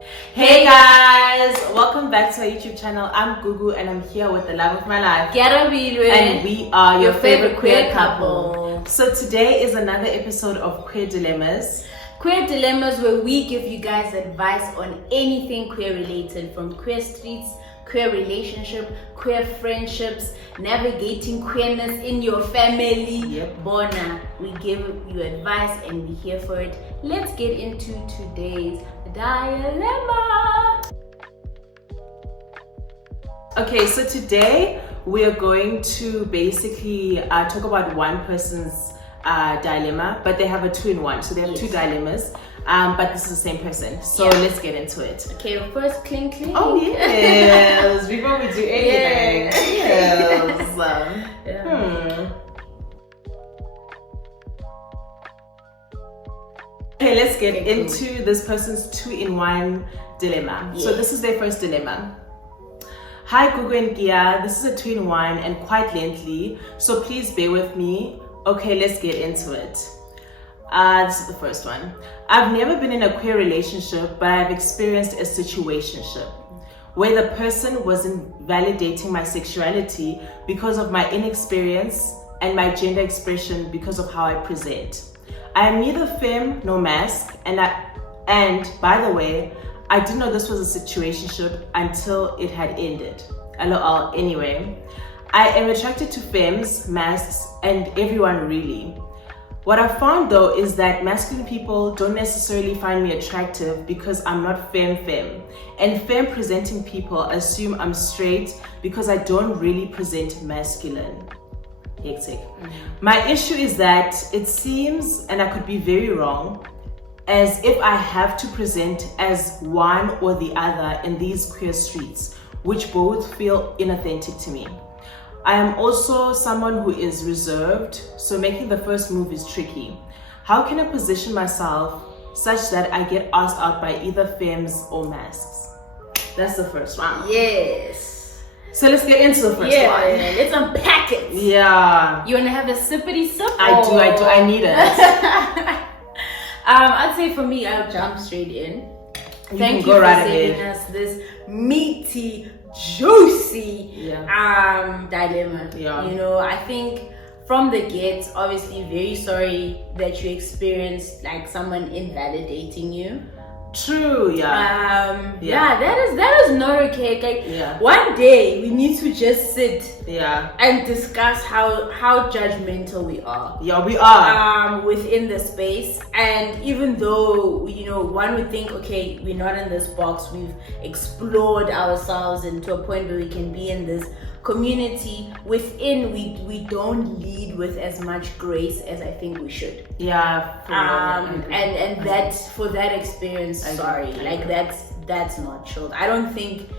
Hey guys, welcome back to our YouTube channel. I'm Gugu and I'm here with the love of my life, Kearabilwe, and we are your favorite queer couple. So today is another episode of Queer Dilemmas. Queer Dilemmas, where we give you guys advice on anything queer related, from queer streets, queer relationship, queer friendships, navigating queerness in your family. Yep. Bona, we give you advice and we're here for it. Let's get into today's dilemma. Okay, so today we are going to basically talk about one person's dilemma, but they have a two-in-one. So they have two dilemmas, but this is the same person. So let's get into it. Okay, first clink. Oh yes, before we do anything. Yes. Okay, let's get into this person's two-in-one dilemma. So this is their first dilemma. Hi Gugu and Gia, this is a two-in-one and quite lengthy, so please bear with me. Okay, let's get into it. This is the first one. I've never been in a queer relationship, but I've experienced a situationship where the person wasn't validating my sexuality because of my inexperience and my gender expression because of how I present. I am neither femme nor masc, and by the way, I didn't know this was a situationship until it had ended. LOL. Anyway, I am attracted to femmes, mascs, and everyone really. What I found though is that masculine people don't necessarily find me attractive because I'm not femme, and femme presenting people assume I'm straight because I don't really present masculine. Hectic. My issue is that it seems, and I could be very wrong, as if I have to present as one or the other in these queer streets, which both feel inauthentic to me. I am also someone who is reserved, so making the first move is tricky. How can I position myself such that I get asked out by either femmes or mascs? That's the first one. Yes. So let's get into the first one. Yeah, let's unpack it. Yeah. You wanna have a sippity sip? I do. I need it. I'd say for me, I'll jump straight in. Thank you for sending us this meaty, juicy dilemma. Yeah. You know, I think from the get, obviously very sorry that you experienced like someone invalidating you. True, that is not okay. Like one day we need to just sit and discuss how judgmental we are. Yeah, we are. Within the space. And even though, you know, one would think, okay, we're not in this box, we've explored ourselves into a point where we can be in this community, within we don't lead with as much grace as I think we should. And that for that experience, that's not chilled. I don't think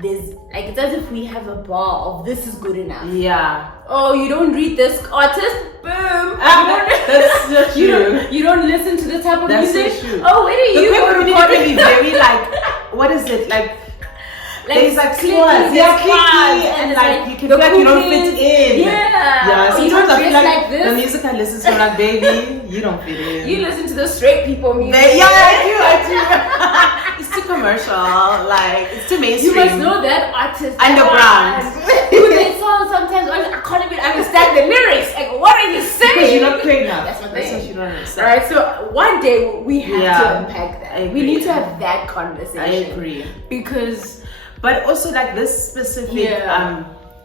there's like, it's as if we have a bar of this is good enough. Yeah. Oh, you don't read this artist? Boom. That's so true. You don't listen to this type of music? So true. Oh, where are you? The people can be very like, what is it like? There's like clicky, and like you can feel like you don't fit in. Yeah. So you don't dress like this. The music I listen to, like, baby, you don't fit in. You listen to the straight people music. I do. It's too commercial. Like, it's too mainstream. You must know that artist. Underground. They song sometimes I can't even understand the lyrics. Like, what are you saying? Because you're not clear enough. That's what you don't understand. Alright, so one day we have to unpack that. We need to have that conversation. I agree. But also, like, this specific,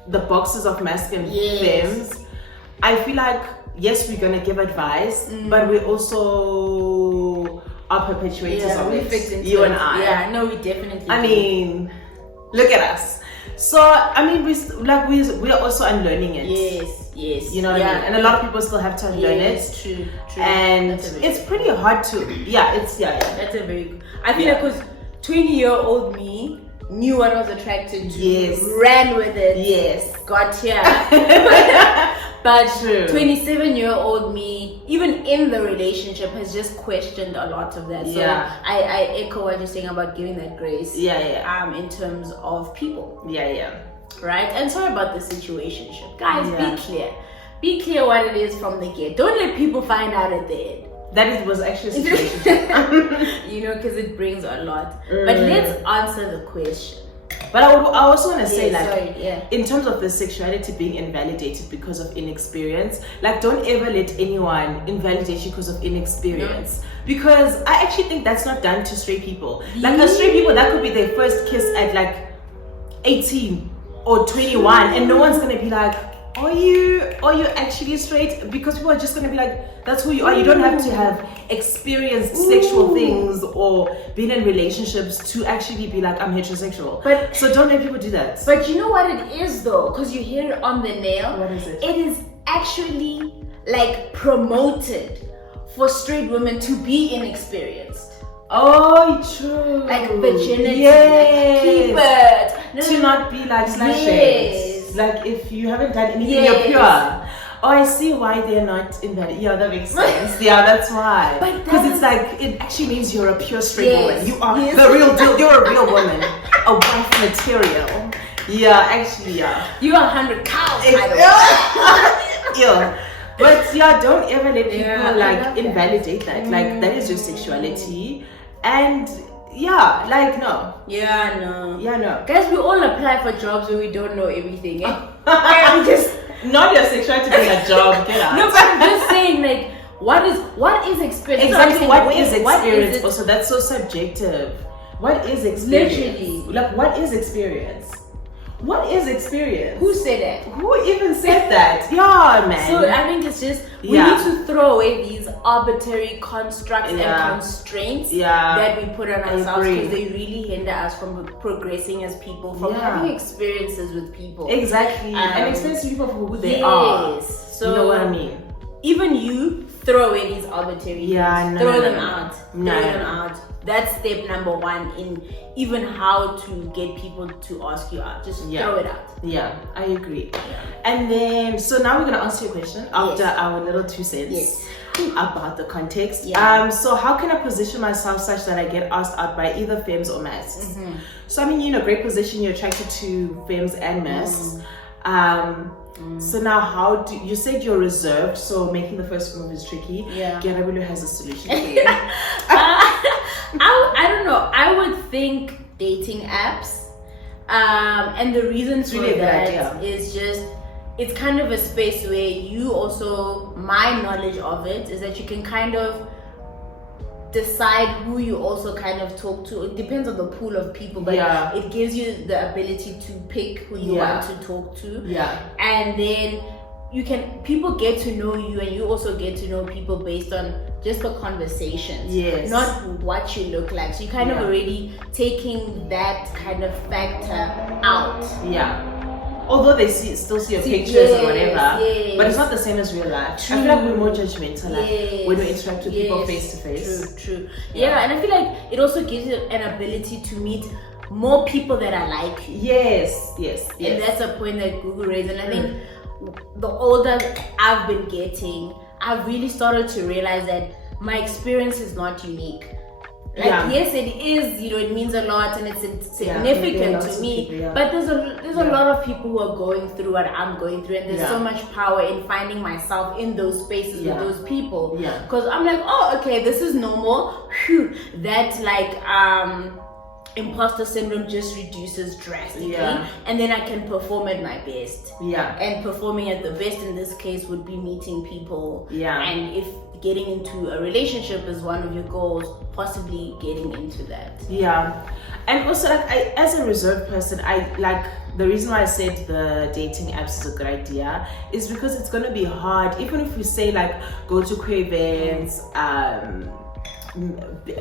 the boxes of masculine femmes, I feel like, yes, we're going to give advice, but we also are perpetuators of it. You and I. Yeah, no, we definitely I mean, look at us. So, I mean, we are also unlearning it. Yes. You know what I mean? And a lot of people still have to unlearn it. True. And it's pretty hard to, That's a very good, I feel like, because 20-year-old me knew what I was attracted to, ran with it, got here. But 27-year-old me, even in the relationship, has just questioned a lot of that. So I echo what you're saying about giving that grace. In terms of people. Right? And sorry about the situationship. Guys, be clear. Be clear what it is from the get. Don't let people find out at the end. That was actually a situation. Because it brings a lot. But let's answer the question. But I also want to say, in terms of the sexuality being invalidated because of inexperience, like, don't ever let anyone invalidate you because of inexperience. No. Because I actually think that's not done to straight people. Like, a straight people, that could be their first kiss at like 18 or 21, and no one's gonna be like, are you actually straight? Because people are just gonna be like, that's who you are. You don't have to have experienced sexual things or been in relationships to actually be like, I'm heterosexual. So don't let people do that. But you know what it is though, because you hit it on the nail. What is it? It is actually like promoted for straight women to be inexperienced. Oh, true. Like virginity. Yes. Like, keep it. To not be like slash Yes. Like, if you haven't done anything, you're pure. Oh, I see why they're not in that. Yeah, that makes sense. Yeah, that's why. Because it's like, it actually means you're a pure straight woman. You are the real deal. You're a real woman. A wife material. Yeah, actually, yeah. You're 100 cows, by the way. Yeah. But yeah, don't ever let people like invalidate that. Like, that is your sexuality. And yeah, like, no. Yeah, no. Yeah, no. Guys, we all apply for jobs where we don't know everything. I'm just not your sexuality being a job. Get out. No, but I'm just saying, like, what is experience? Exactly. What is experience? Also, that's so subjective. What is experience? Literally. Like, what is experience? What is experience? Who said that? Who even said that? Yeah, man. So I think it's just we need to throw away these arbitrary constructs and constraints that we put on ourselves, because they really hinder us from progressing as people, from having experiences with people. Exactly. And experiencing people for who they are. So you know what I mean? Even you throw away these arbitrary things. Throw them out. Throw them out. That's step number one in even how to get people to ask you out. Just throw it out. Yeah, I agree. And then, so now we're going to answer your question after our little 2 cents about the context. So how can I position myself such that I get asked out by either femmes or masks? So I mean, you're in a great position. You're attracted to femmes and masks. So now, how do you said you're reserved? So making the first move is tricky. Kearabilwe has a solution for you. I don't know. I would think dating apps, and the reason for that is just, it's kind of a space where you also, my knowledge of it is that you can kind of decide who you also kind of talk to. It depends on the pool of people, but it gives you the ability to pick who you want to talk to. And then people get to know you, and you also get to know people based on just the conversations, not what you look like. So you kind of already taking that kind of factor out. Although they still see your pictures or whatever, but it's not the same as real life. I feel like we're more judgmental when we interact with people face to face. True. And I feel like it also gives you an ability to meet more people that are like you. Yes. And that's a point that Gugu raised. And I think the older I've been getting, I've really started to realize that my experience is not unique. Like, yes, it is, it means a lot and it's significant to me, but there's a lot of people who are going through what I'm going through, and there's so much power in finding myself in those spaces with those people, because I'm like, oh, okay, this is normal. Whew. That like imposter syndrome just reduces drastically, and then I can perform at my best. And performing at the best in this case would be meeting people, and if getting into a relationship is one of your goals, possibly getting into that. And also, like, I, as a reserved person, I like, the reason why I said the dating apps is a good idea is because it's going to be hard, even if we say like go to queer events,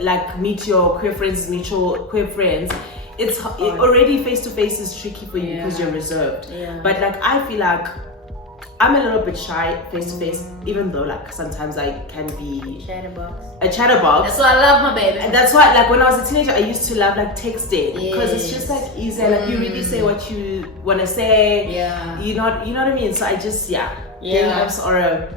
like meet your queer friends, mutual queer friends. It already face to face is tricky for you because you're reserved. But like, I feel like I'm a little bit shy face to face, even though like sometimes I can be a chatterbox. That's why I love my baby. And that's why, like, when I was a teenager, I used to love like texting because it's just like easier. Like, you really say what you want to say. You know what I mean. So I just dating apps are a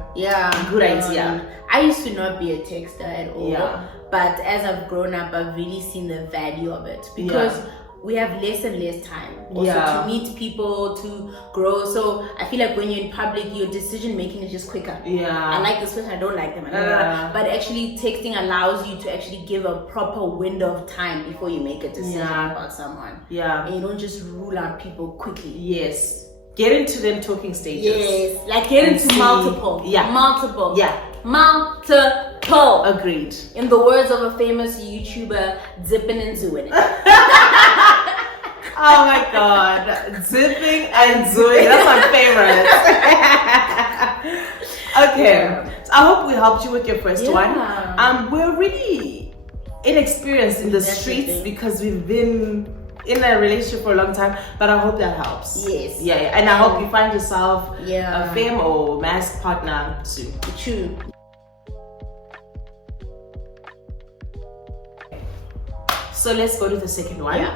good idea. I used to not be a texter at all, but as I've grown up, I've really seen the value of it, because we have less and less time also to meet people, to grow. So I feel like when you're in public, your decision making is just quicker. I like this person, I don't like them, but actually texting allows you to actually give a proper window of time before you make a decision about someone. And you don't just rule out people quickly. Get into them talking stages. Like get into multiple. Multiple. Agreed. In the words of a famous YouTuber, zipping and zooing it. Oh my god, zipping and zooing. That's my favorite. Okay, so I hope we helped you with your first one. We're really inexperienced in the streets because we've been in a relationship for a long time, but I hope that helps. And I hope you find yourself a femme or mass partner soon. True. So let's go to the second one.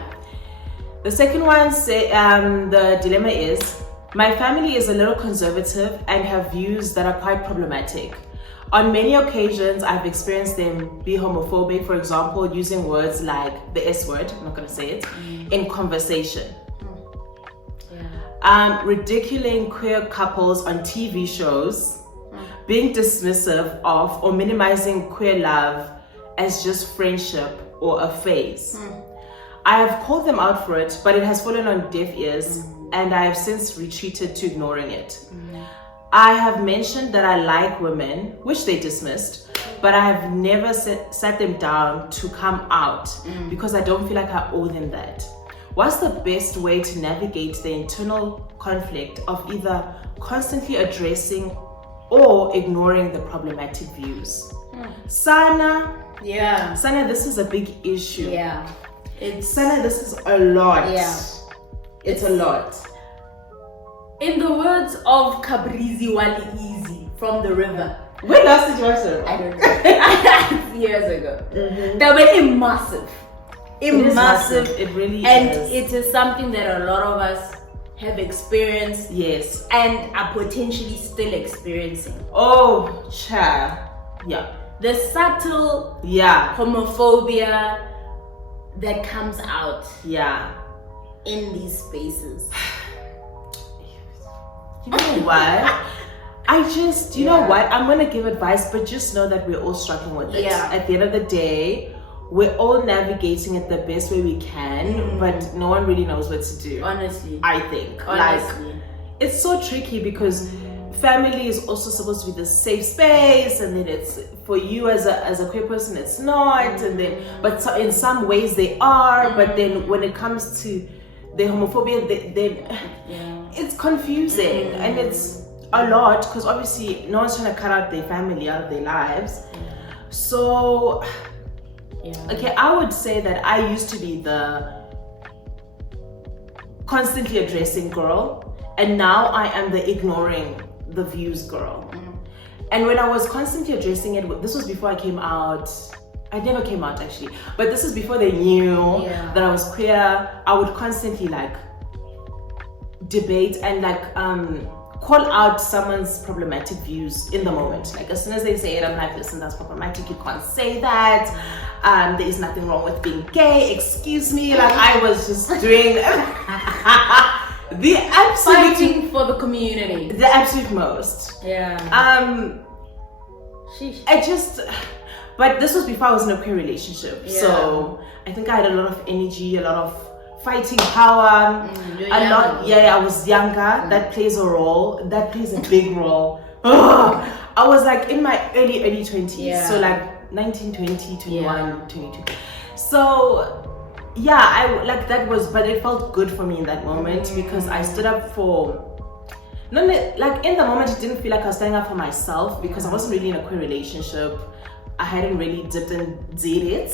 The second one, the dilemma is, my family is a little conservative and have views that are quite problematic. On many occasions, I've experienced them be homophobic, for example, using words like the S word, I'm not going to say it, in conversation. Ridiculing queer couples on TV shows, being dismissive of or minimizing queer love as just friendship or a phase. I have called them out for it, but it has fallen on deaf ears, and I have since retreated to ignoring it. I have mentioned that I like women, which they dismissed, but I have never sat them down to come out because I don't feel like I owe them that. What's the best way to navigate the internal conflict of either constantly addressing or ignoring the problematic views? Sana, this is a big issue. Sana, this is a lot. It's a lot. In the words of Kabrizi Wali Easy from The River. When last did you watch it? I don't know. Years ago. They were immersive. It really is. And it is something that a lot of us have experienced. And are potentially still experiencing. Oh, child. The subtle homophobia that comes out in these spaces. You know what? I just, you know what? I'm gonna give advice, but just know that we're all struggling with it. At the end of the day, we're all navigating it the best way we can, but no one really knows what to do. Honestly. I think. Like, it's so tricky because family is also supposed to be the safe space, and then it's for you as a queer person it's not, and then but in some ways they are, but then when it comes to the homophobia, it's confusing and it's a lot because obviously no one's trying to cut out their family out of their lives. So okay, I would say that I used to be the constantly addressing girl, and now I am the ignoring the views girl. And when I was constantly addressing it, this was before I came out. I never came out actually, but this is before they knew that I was queer. I would constantly like debate and like call out someone's problematic views in the moment. Like as soon as they say it, I'm like, listen, that's problematic, you can't say that. There is nothing wrong with being gay, excuse me. Like I was just doing the absolute fighting for the community, the absolute most. But this was before I was in a queer relationship, so I think I had a lot of energy, a lot of fighting power, I was younger. That plays a role, that plays a big role. I was like in my early 20s, so like 19, 20, 21, 22. So I like that was, but it felt good for me in that moment because I stood up for, like in the moment it didn't feel like I was standing up for myself because I wasn't really in a queer relationship. I hadn't really dipped and did it.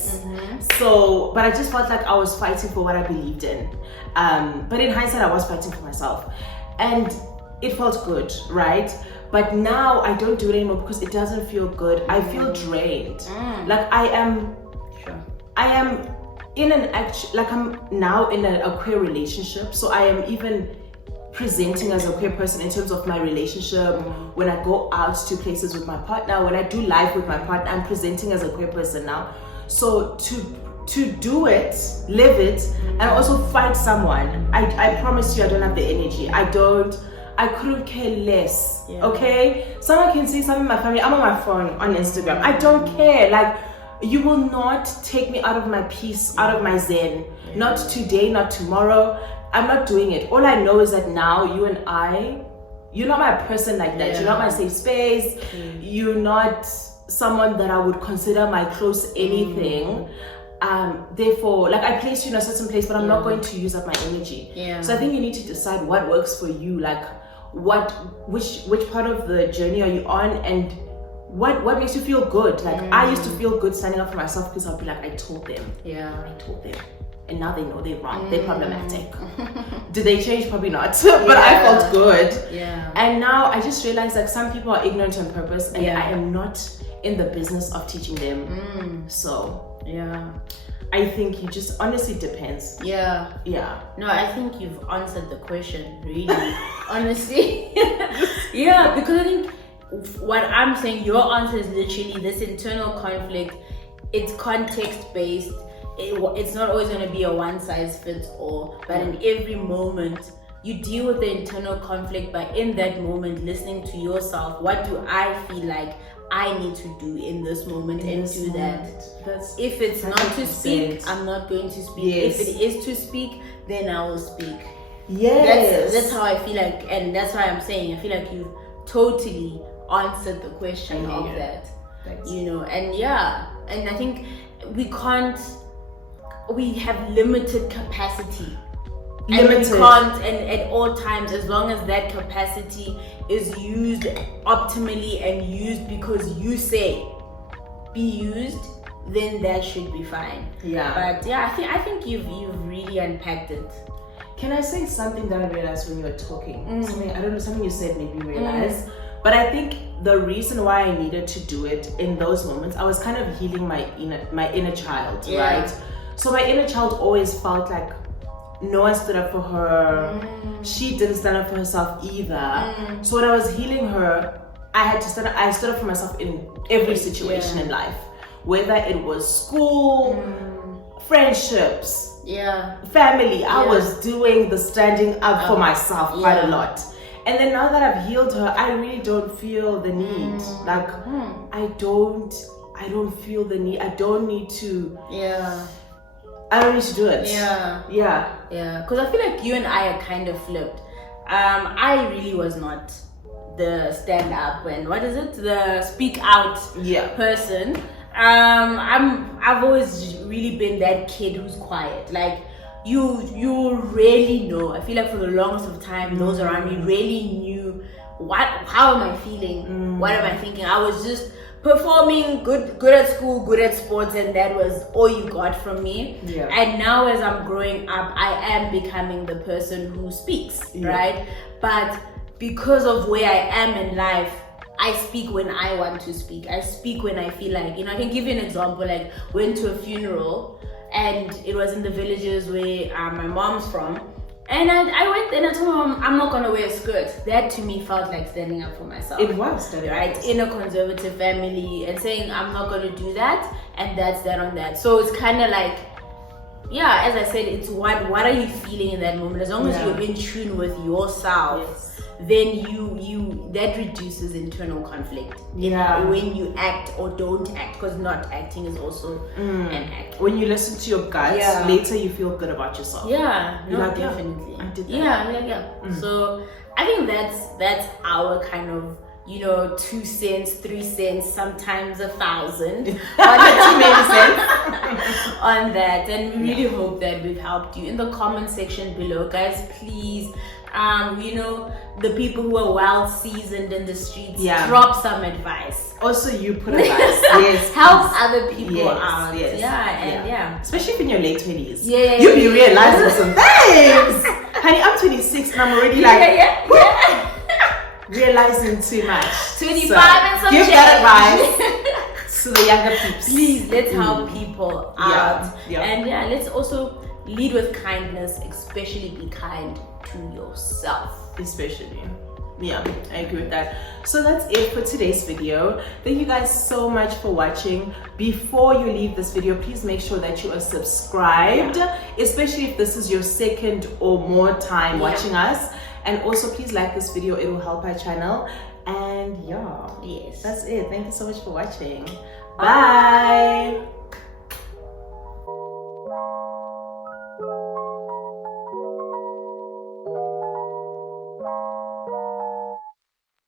So, but I just felt like I was fighting for what I believed in. But in hindsight, I was fighting for myself. And it felt good, right? But now I don't do it anymore because it doesn't feel good. I feel drained. Like I am in an I'm now in a queer relationship. So I am even presenting as a queer person in terms of my relationship. When I go out to places with my partner, when I do life with my partner, I'm presenting as a queer person now. So to to do it, live it, and also fight someone. I promise you I don't have the energy. I couldn't care less. Okay? Someone can say something in my family. I'm on my phone on Instagram. I don't care. Like, you will not take me out of my peace, out of my zen. Not today, not tomorrow. I'm not doing it. All I know is that now you and you're not my person like that. You're not my safe space. You're not someone that I would consider my close anything. Therefore, like, I place you in a certain place, but I'm not going to use up my energy. So I think you need to decide what works for you, like which part of the journey are you on, and what makes you feel good. Like, I used to feel good standing up for myself because I'll be like, I told them, and now they know they're wrong. They're problematic. Did they change? Probably not. But I felt good. And now I just realized, like, some people are ignorant on purpose, and I am not in the business of teaching them. So I think you just, honestly, depends. No, I think you've answered the question, really. Honestly. Because I think what I'm saying, your answer is literally this internal conflict. It's context based. It's not always going to be a one size fits all, but in every moment you deal with the internal conflict by, in that moment, listening to yourself. What do I feel like I need to do in this moment, and do that? If it's not to speak, I'm not going to speak. If it is to speak, then I will speak. That's how I feel like, and that's why I'm saying I feel like you've totally answered the question of that. You know, and and I think we have limited capacity. And we can't, and at all times, as long as that capacity is used optimally and used because you say be used, then that should be fine. But I think you've really unpacked it. Can I say something that I realized when you were talking? Something you said made me realize. But I think the reason why I needed to do it in those moments, I was kind of healing my inner child, right? So my inner child always felt like no one stood up for her. She didn't stand up for herself either. So when I was healing her, I stood up for myself in every situation in life, whether it was school, friendships, family. I was doing the standing up for myself quite a lot. And then now that I've healed her, I really don't feel the need. Like, I don't feel the need. I don't need to. I don't need to do it. Because I feel like you and I are kind of flipped. I really was not the stand up and the speak out person. I've always really been that kid who's quiet. Like, you really know. I feel like for the longest of time, those around me really knew how am I feeling, what am I thinking. I was just performing, good at school, good at sports, and that was all you got from me. And now as I'm growing up, I am becoming the person who speaks, right? But because of where I am in life, I speak when I want to speak. I speak when I feel like, I can give you an example. Like, went to a funeral, and it was in the villages where my mom's from. And I went and I told my mom, I'm not going to wear a skirt. That to me felt like standing up for myself. It was. Right? In a conservative family, and saying I'm not going to do that, and that's that on that. So it's kind of like, as I said, it's what are you feeling in that moment? As long as you're in tune with yourself, then you that reduces internal conflict. When you act or don't act, because not acting is also an act. When you listen to your gut, later you feel good about yourself. Definitely. I did that. So I think that's our kind of 2 cents, 3 cents, sometimes 1,000 on the 2 cents on that. And we really hope that we've helped you. In the comment section below, guys, please, the people who are well seasoned in the streets, drop some advice. Also, you put advice. Help other people out. Especially if in your late 20s. You'll be realizing some things. Honey, I'm 26 and I'm already realizing too much. 25 and some give that advice to the younger peeps. Please, let's help people out. And let's also lead with kindness, especially be kind to yourself. Especially. Yeah, I agree with that. So that's it for today's video. Thank you guys so much for watching. Before you leave this video, please make sure that you are subscribed, especially if this is your second or more time watching us. And also please like this video, it will help our channel. And yeah, yes, that's it. Thank you so much for watching. Bye.